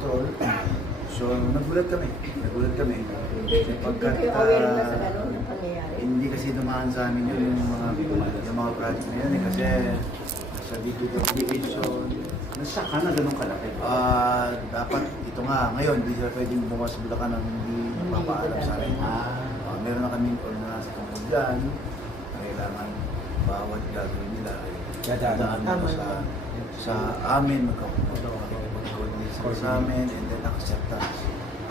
cholesterol. So, nagulat kami. Sapagkat, Kayo aware na sa gano'n na pangyayari? hindi kasi dumaan sa amin yun, yung mga project na yan kasi sa DPWH. So, Nasya ka na ganun kalaki. dapat ito nga, ngayon, hindi sila pwedeng bumas sa Bulacan nang hindi magpapaalam sa akin. Meron na kaming ordinansa tungkol dyan, na kailangan bawat gagawin nila ay dadaan nila sa amin, magkakaroon sa amin, and then acceptance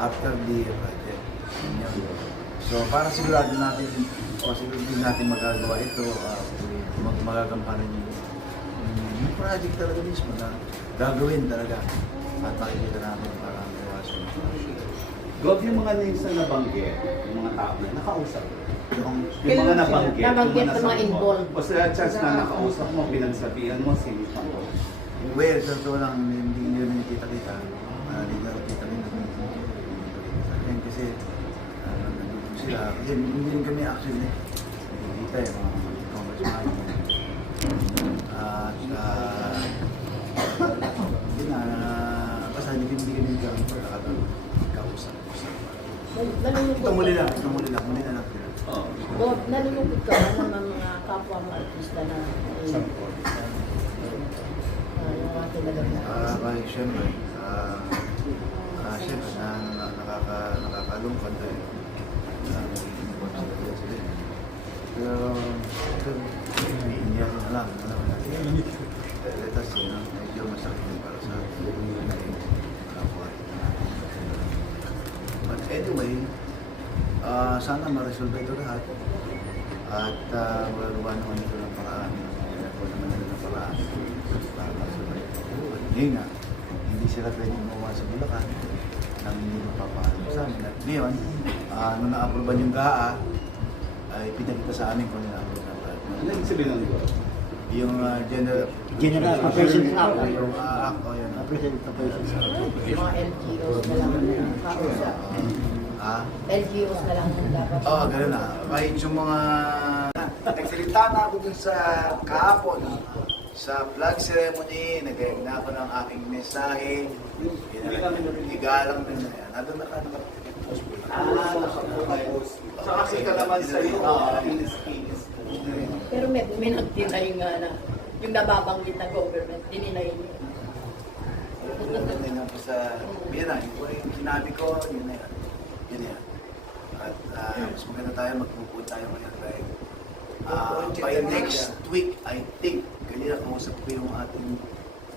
after the project. So, para sigurado natin, natin magagawa ito, magagampanan yung project talaga mismo na gagawin talaga at makikita namin para mawasan. God, yung mga names na nabanggit, yung mga tao na nakausap. Yung mga nabanggit, Nabanggit yung sa mga involved. O sa chance na nakausap mo, pinagsabihan mo, sino pa mo? Well, sa totoo lang, hindi nyo rin kita-kita. Hindi nyo rin kita rin. Kasi, nandun sila. Kasi hindi rin kami actually nakikita yung mga congressman. At, hindi na, basta hindi kami kausap. Ito muli lang. Nalulungkot ka ba ng mga kapwa mo artista na yung mga tinaganda? Kahit siyempre, nakakalungkot eh. Pero, hindi natin alam. Let us see, medyo masakit din para sa kapwa. But anyway, sana ma-resolve ito lahat. At magawa naman ito ng paraan. Ginagawa naman nila ng paraan. Para ma-resolve ito. At yun nga, hindi sila pwedeng gumawa sa Bulacan nang hindi magpapaalam sa amin. At ngayon, nung na-aproban yung GAA, ay pinagkita sa amin kung nila-aproban. Ano yung sabihin ng God? Yung General Appraisal Act. Yung act o yun. Appraisal Act. Yung mga LGOs na lang ang kausap. LGOs na lang ang dapat. Oo, gano'n na. Kahit yung mga... Nagsalita na ako dun sa kahapon. Sa flag ceremony, nag-egg na ako ng aking mensahe. Igalang din na yan. Nandun na ka nakapost po. Nakapost. So kasi ka naman sa'yo, inis-inis. Pero may nag-deny nga na yung nababanggit na government, dininay niyo. Hindi nga po sa... Yan na, yung sinabi ko, yun na yan. Yun yan. At mas maganda tayo, magpupunta tayo ngayon tayo. By next week, I think, kanina kausap ko yung ating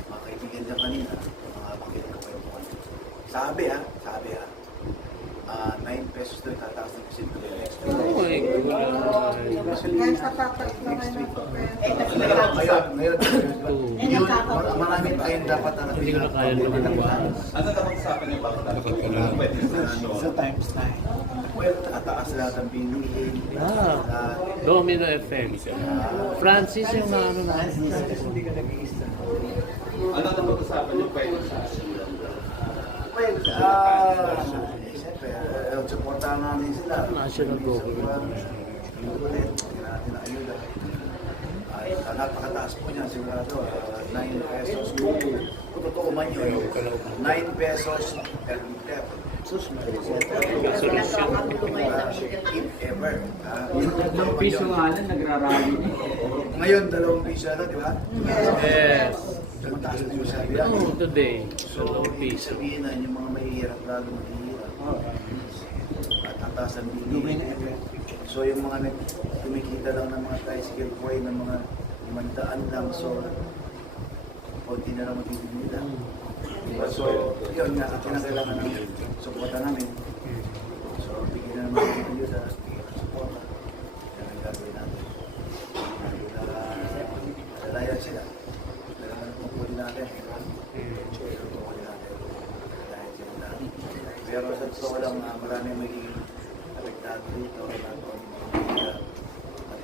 mga kaibigan dyan kanina, mga panggilan ko kayo po. Sabi 9 pesos na tataas ng kasi next week. Kahit sa papalit na kayo ng Ngayon, yun, marami tayong dapat na Hindi ko na kaya lumabas. Ano naman usapan niyo ba? Sa times 9. Well, tataas lahat ang bilihin. Domino effect. Francis yung ano na. Ano naman usapan niyo pwede sa Well, siyempre, supportahan natin sila. National government. Kailangan natin ang ayuda. Ay, napakataas po niyan, sigurado. 9 pesos. Kung totoo man yun, 9 pesos per liter. If ever. Tatlong piso nga lang, nagrarally na. Ngayon, 2 piso na, di ba? Yes. Mataas na yung sabi yan. Oh, today. So, ibig sabihin na yung mga mahihirap lalo mahihirap. At tataas ang bilihin. So, yung mga kumikita lang ng mga tricycle boy ng mga 500 lang. So, konti na lang magiging nila. So, yun nga, at kinakailangan ng suporta namin. So, bigyan na naman ng ayuda, bigyan ng suporta. Yan ang gagawin natin. Lalayan sila. Pero naman tungkulin natin. Tungkulin natin. Lalayan sila. Pero sa totoo lang, marami magiging apektado dito.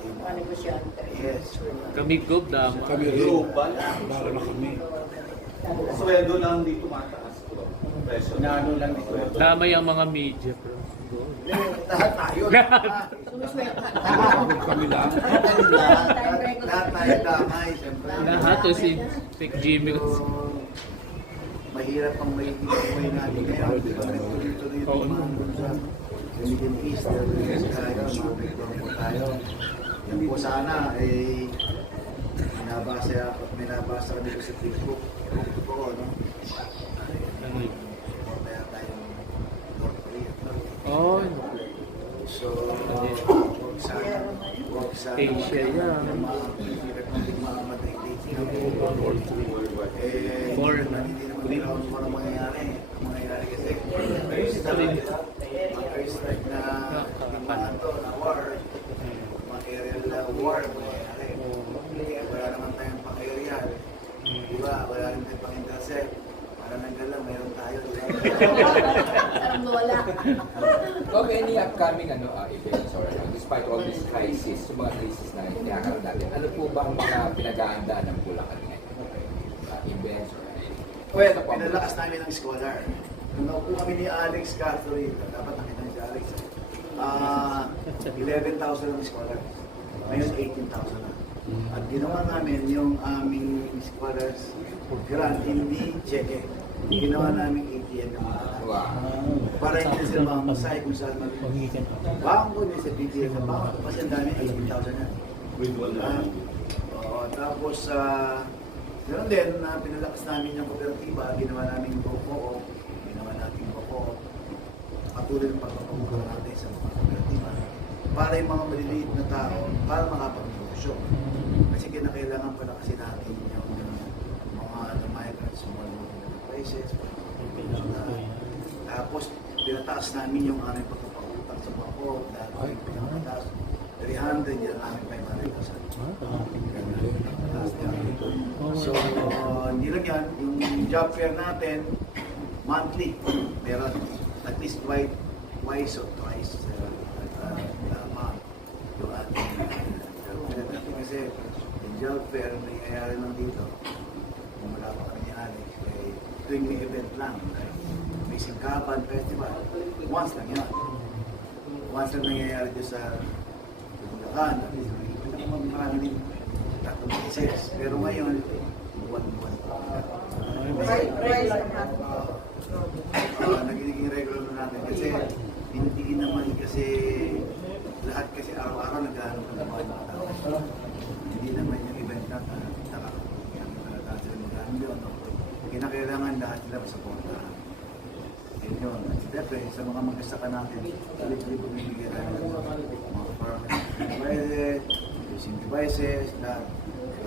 Mga negosyante. Yes. Kami gob dama. global? Baka na kami. Sweldo lang di tumataas bro. Presyo na ano lang dito. Damay ang mga media, bro. Lahat tayo. Kami lang. Lahat tayo damay, siyempre. Lahat to si Jimmy. mahirap pang may buhay natin ngayon. Di ba? Tuloy-tuloy yung mga doon sa Philippine East, tayo, mapagpapag po tayo. Yan po sana, may nabasa kami ko sa Facebook. Ito po, no? Kaya tayong North Korea. Oh, So, wag sana Asia yan. Foreign. Hindi naman nila kung ano mangyayari. Ang mangyayari kasi, mag-strike na limaan to, na war, mag-aerial na war, mangyayari. Wala naman tayong pang-aerial. Diba? Wala rin tayong pang-intercept. Para nanggalang, mayroon tayo. Sarang wala. Of any upcoming events or despite all this crisis, yung mga crisis na kinakaroon natin, ano po ba ang mga pinag-aandaan ng Bulacan ngayon? Events or anything? Well, pinalakas namin ng scholar. Nung naupo kami ni Alex Catherine, dapat nakita ni si Alex. 11,000 ang scholar. Ngayon, 18,000 na. At ginawa namin yung aming scholars grant, hindi cheque. Ginawa namin ATM na mga Wow. para hindi sila mamamasay kung saan bangko niya sa PTF na bangko. Kasi ang dami, 18,000 na. With one Tapos, ganoon din, pinalakas namin yung kooperatiba, ginawa namin yung Boko, ginawa natin yung Boko, patuloy ng pagpapamukha natin sa mga kooperatiba para yung mga maliliit na tao, para makapag-negosyo. Kasi kinakailangan pala kasi natin yung mga migrant, small enterprises, tapos pinataas namin yung aming pagpapakutang sa Boko, dahil yung pinakataas, 300 yan namin 500,000. So, hindi lang yan, yung job fair natin, monthly, meron at least twice or thrice month yung ating job fair. Kasi yung job fair, nangyayari lang dito, kung wala pa kami ni Alex, tuwing may event lang, may singkapan, festival, once lang yan. Once lang nangyayari dito sa Bulacan, marami din tatlong beses. Pero ngayon, buwan-buwan. Nagiging regular na natin kasi hindi naman kasi lahat kasi araw-araw naghahanap ng mga tao. Hindi naman yung event na lahat sila maghahanap yun. Kinakailangan lahat sila masuportahan. Yun yun. Siyempre, sa mga mag-asaka natin, tuloy-tuloy bumibigyan natin ng mga permanent devices, using devices, lahat.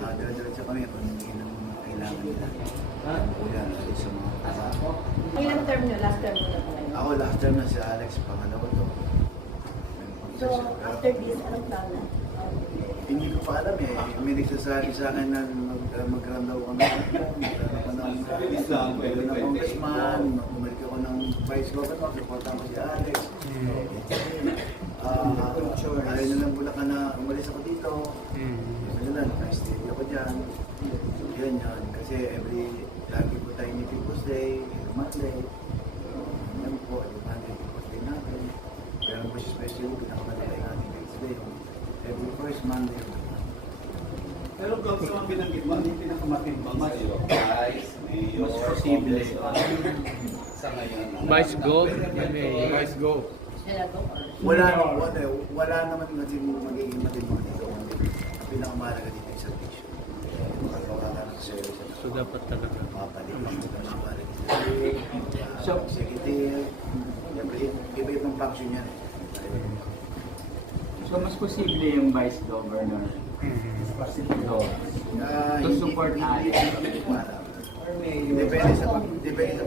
Dala-dala kami kung hindi ng mga kailangan nila. O yan, sa mga kasama. Ilang term nyo? Last term mo na po ngayon? Ako last time na si Alex, pangalawa to. So, after this, anong plano? Hindi ko pa alam eh. May nagsasabi sa akin na mag-run daw kami. Magkaroon ng congressman, umalik ako ng vice governor, supportan ko si Alex. Ayaw na lang Bulacan na umalis ako dito. Ano lang, naka-stay ako dyan. Yan yan. Kasi lagi po tayo ni People's Day, every Monday. Yan po, every Monday, People's Day natin. Pero mas especially, pinakamalaki natin People's Day. Every first Monday of the month. Pero Gob, sa mga binanggit mo, ano yung pinakamatimbang sa iyo? Vice, Mayor, Mas posible. sa ngayon. Vice Go, Vice Go. Wala naman kasi magiging matimbang dito. Ang pinakamahalaga dito yung service. Makagawa ka ng service. So dapat talaga. Mapalipan ko ng mga executive. Iba-ibang function yan. So, mas posible yung Vice Governor to support Alex. Depende sa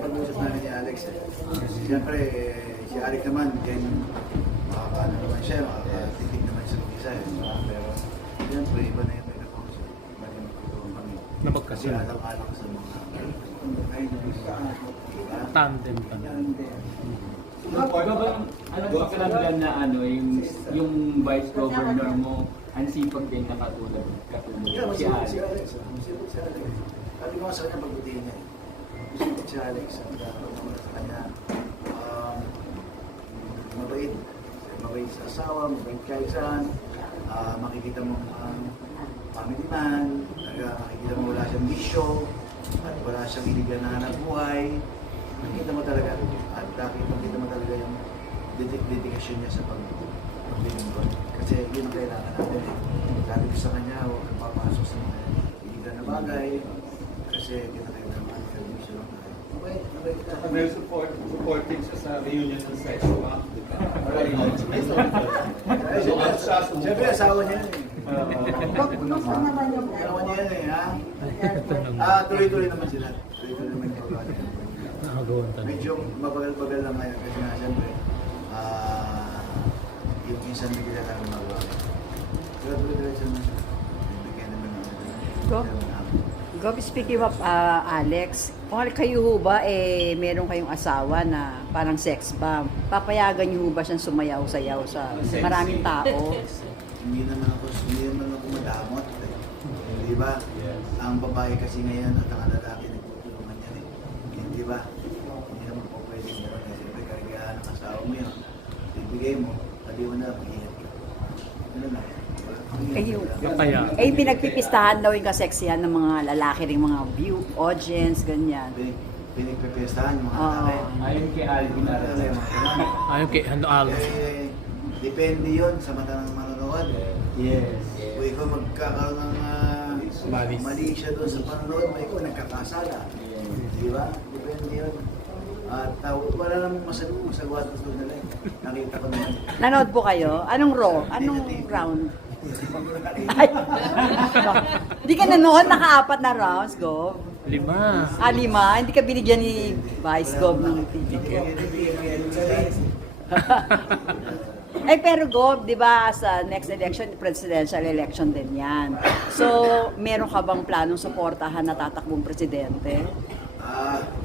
pag-usap namin ni Alex. Siyempre, si Alex naman, makakaano naman siya, makakatitig naman sa mag-isa. Pero, siyempre, iba na yung pinag-usap. Iba na yung magtutulong kami. Na Kasi magkasunod. alang-alang sa mga Tandem pa na. Ano ba pakiramdam na yung Vice Governor mo, ang sipag din na katulad Yeah, si Alex. si Alex. Sabi ko nga sa kanya, pagbutihin niya. Masipag si Alex. Ang naman sa kanya, mabait. Mabait sa asawa, mabait kaisan. Makikita mo ang family man. Makikita mo wala siyang bisyo. at wala siyang iligan na hanap buhay, nakita mo talaga, at nakita mo talaga yung dedikasyon niya sa paglilingkod. Kasi yun ang kailangan natin eh. Sabi ko sa kanya, huwag kang papasok sa mga iligan na bagay, kasi kinakailangan naman permission lang tayo. Saka very supporting siya sa reunion ng sex shop. Siyempre, asawa niya yun eh. Asawa niya yun eh, ha? Tuloy-tuloy naman sila. Tuloy-tuloy naman yung pagkakas. Nakagawan tayo. Medyo mabagal-bagal lang ngayon kasi nga siyempre, yung minsan bigla lang magawa. Pero tuloy-tuloy sila naman. Bigyan naman Go. Gob, speaking of Alex, kung kayo ho ba, meron kayong asawa na parang sex bomb, papayagan niyo ho ba siyang sumayaw-sayaw sa maraming tao? Hindi naman ako madamot. Di ba? Ang babae kasi ngayon at ang lalaki nagtutulungan yan eh. Di ba? Hindi naman po pwede mo. Siyempre, karigahan ng asawa mo yun. Ibigay mo, pati mo na, mag-ingat ka. Ano na? Kayo. Kaya, Pinagpipistahan daw yung kaseksihan ng mga lalaki ring mga view, audience, ganyan. Pinagpipestahan yung mga Oo. lalaki. Ayon kay Alvin Arana. ayun kay ano Alex. Depende yun sa mata ng manonood. Yes. Kung ikaw magkakaroon ng mali siya doon sa panonood mo, ikaw nagkakasala. Di ba? Depende yun. At wala namang masagwa doon nila. Nakita ko naman. Nanood po kayo? Anong row? Anong round? Ay. Hindi ka nanood, naka-4 na rounds, Gob. 5. 5, hindi ka binigyan ni Vice Gob ng ticket. Ay pero Gob, 'di ba sa next election, presidential election din 'yan. So, meron ka bang planong suportahan na tatakbong presidente? Hindi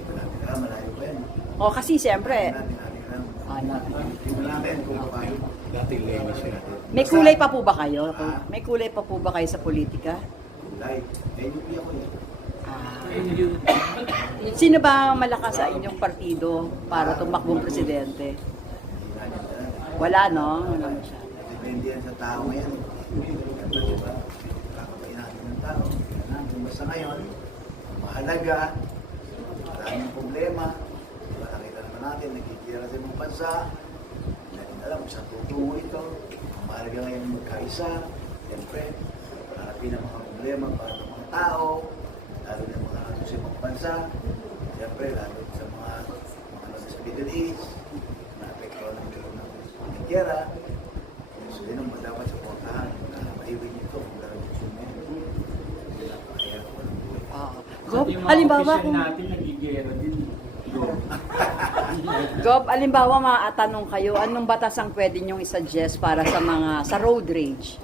ko natin alam, malayo pa yan. O kasi siyempre, Natin alam. ano, Tingnan natin kung paano. Dating lady siya. may kulay pa po ba kayo? May kulay pa po ba kayo sa politika? Kulay. NUP ako yan. Sino ba ang malakas sa inyong partido para tumakbong presidente? Hindi natin alam. Wala, no? Wala siya. Depende yan sa tao ngayon. Di ba? Kakapain natin ng tao. Kaya natin. Basta ngayon, ang mahalaga, maraming problema. Diba, nakita naman natin, nagkikira sa mga bansa. Hindi natin alam kung saan tutungo ito. Ang mahalaga ngayon magkaisa. Siyempre, harapin ang mga problema para sa mga tao, lalo na mga natin sa mga bansa. Siyempre, lalo sa mga natin sa Middle East, na-apektuhan ng gera. So, yun ang dapat supportahan. Maiwin nito kung talagang gusto mo yun. Hindi lang kaya ko ng buhay. Gob, Yung mga halimbawa official kung natin nagigero din. Go. Gob, halimbawa maatanong kayo, anong batas ang pwede nyong isuggest para sa road rage?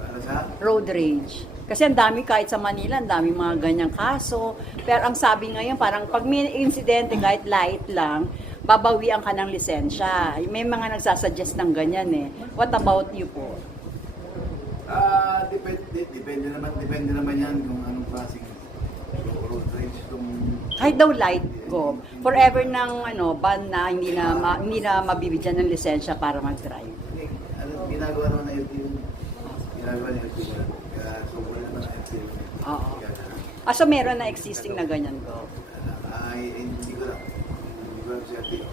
Para sa Road rage. Kasi ang dami kahit sa Manila, ang dami mga ganyang kaso. Pero ang sabi ngayon, parang pag may insidente kahit light lang, babawian ka ng lisensya. May mga nagsasuggest ng ganyan eh. What about you po? depende naman yan kung anong klaseng road rage kung Kahit daw light ko, forever ng ban na hindi na mabibigyan ng lisensya para mag-drive. ginagawa naman ng LTO. Ginagawa ng LTO. Kaya sobrang naman ng LTO. Oo. So meron na existing na ganyan ko. Hindi ko lang. Hindi ko lang sa LTO.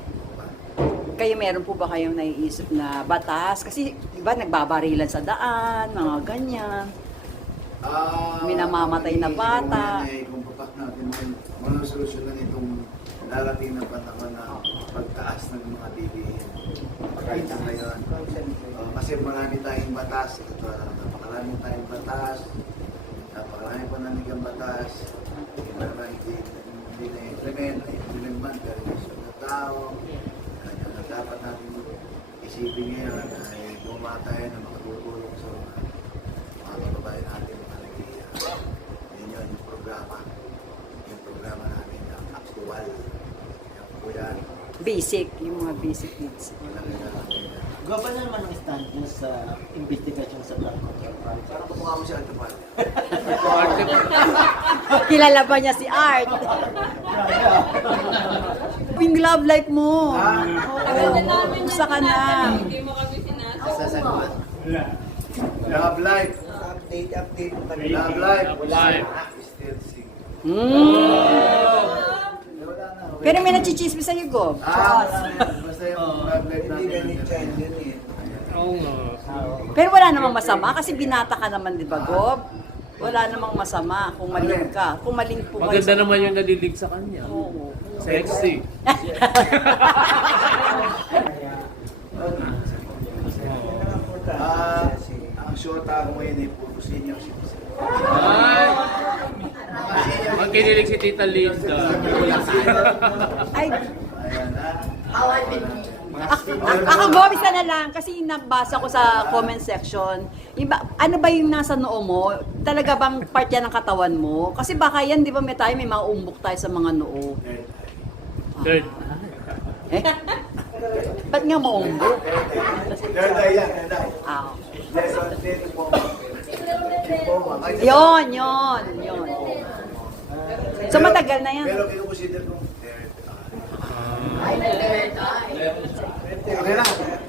Kayo meron po ba kayong naiisip na batas? Kasi iba nagbabarilan sa daan, mga ganyan. Minamamatay na bata. Kung papak natin mga solusyonan itong darating na panahon na pagtaas ng mga BBM. Kahit na ngayon. Kasi marami tayong batas. Napakarami tayong batas. Napakarami pa namin ang batas. Hindi na-implement man. Pero gusto ng tao. Dapat natin isipin ngayon ay gumawa tayo na makatutulong sa mga kababayan natin na nag-iiyak. Yan yun, yung programa namin ang actual. Yan po yan. Basic, yung mga basic needs. Gaba na naman ang stand niya sa investigation sa blood control project. Parang kumukha mo si Altapal. Kilala ba niya si Art? Yung love life mo. Gusto ka na. Sasagot. Love life. Update. Love life. Love life. Still single. Mm. Wala na. Pero may nachichismis sa'yo, Gob. Basta yung blood natin. Oo nga. Pero wala namang masama kasi binata ka naman, di ba, Gob? Wala namang masama kung maling ka. Kung maling po kayo Maganda sa- naman yung nalilig sa kanya. Oo. Sexy. Ang shota ko ngayon ay puro senior citizen. Ay! Ang kinilig si Tita Linda. Ay, Ayan na. How I been ako, Gob, isa na lang. Kasi nabasa ko sa comment section. Iba, ano ba yung nasa noo mo? Talaga bang part yan ng katawan mo? Kasi baka yan, di ba may mga umbok tayo sa mga noo. Third. Eh? Ba't nga maumbok? Third eye yan, third eye. Ah. Lesson 10 po. Diploma. Yun. So matagal na yan. Pero kinukonsider kong third eye. I third eye. Okay na.